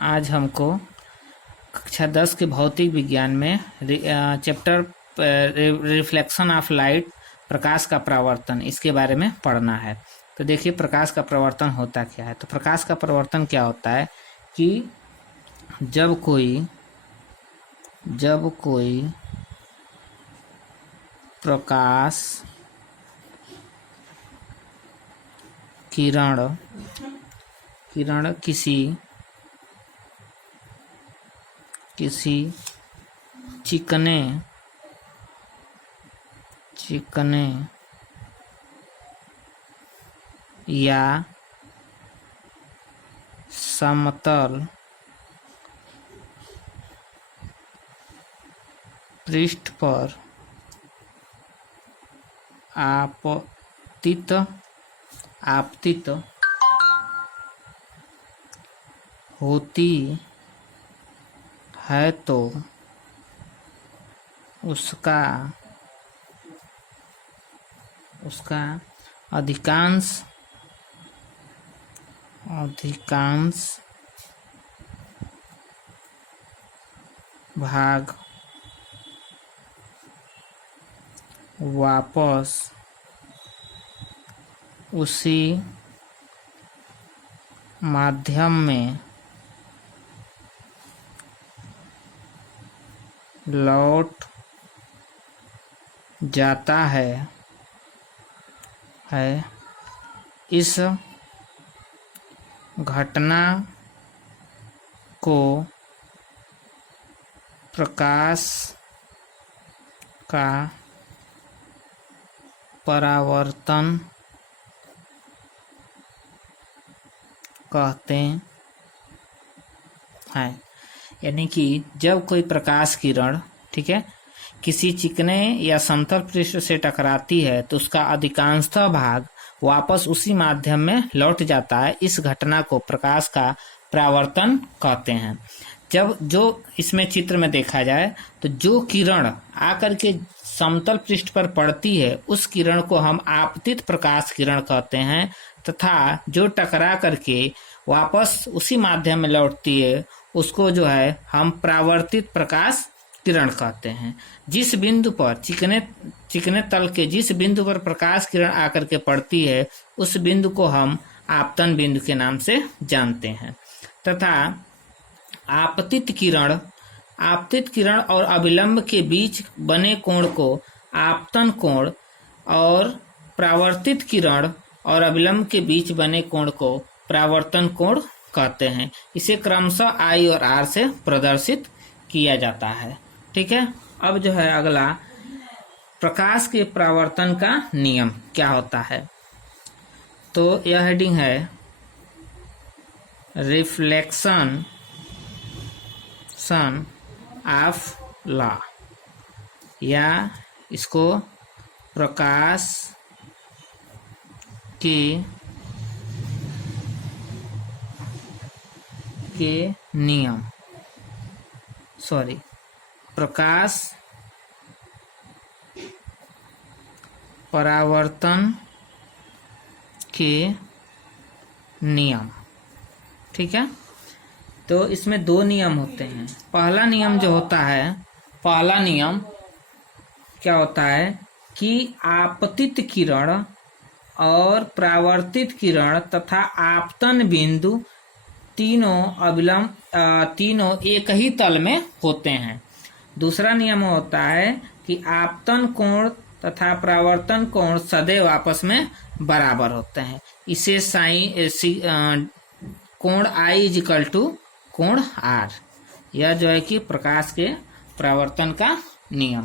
आज हमको कक्षा 10 के भौतिक विज्ञान में चैप्टर रिफ्लेक्शन ऑफ लाइट, प्रकाश का परावर्तन, इसके बारे में पढ़ना है। तो देखिए प्रकाश का परावर्तन होता क्या है। तो प्रकाश का परावर्तन क्या होता है कि जब कोई प्रकाश किरण किसी चिकने या समतल पृष्ठ पर आपतित होती है तो उसका अधिकांश भाग वापस उसी माध्यम में लौट जाता है। इस घटना को प्रकाश का परावर्तन कहते हैं। यानी कि जब कोई प्रकाश किरण, ठीक है, किसी चिकने या समतल पृष्ठ से टकराती है तो उसका अधिकांशतः भाग वापस उसी माध्यम में लौट जाता है। इस घटना को प्रकाश का परावर्तन कहते हैं। जब जो इसमें चित्र में देखा जाए तो जो किरण आकर के समतल पृष्ठ पर पड़ती है उस किरण को हम आपतित प्रकाश किरण कहते हैं, तथा जो टकरा करके वापस उसी माध्यम में लौटती है उसको जो है हम परावर्तित प्रकाश किरण कहते हैं। जिस बिंदु पर चिकने तल के जिस बिंदु पर प्रकाश किरण आकर के पड़ती है उस बिंदु को हम आपतन बिंदु के नाम से जानते हैं। तथा आपतित किरण और अभिलंब के बीच बने कोण को आपतन कोण और परावर्तित किरण और अभिलंब के बीच बने कोण को परावर्तन कोण कहते हैं। इसे क्रमशः I और R से प्रदर्शित किया जाता है। ठीक है। अब जो है अगला, प्रकाश के परावर्तन का नियम क्या होता है। तो यह हेडिंग है रिफ्लेक्शन ऑफ लॉ, या इसको प्रकाश के नियम, प्रकाश परावर्तन के नियम। ठीक है। तो इसमें दो नियम होते हैं। पहला नियम क्या होता है कि आपतित किरण और परावर्तित किरण तथा आपतन बिंदु तीनों एक ही तल में होते हैं। दूसरा नियम होता है कि आपतन कोण तथा परावर्तन कोण सदैव आपस में बराबर होते हैं। इसे कोण I = कोण R, यह जो है कि प्रकाश के परावर्तन का नियम।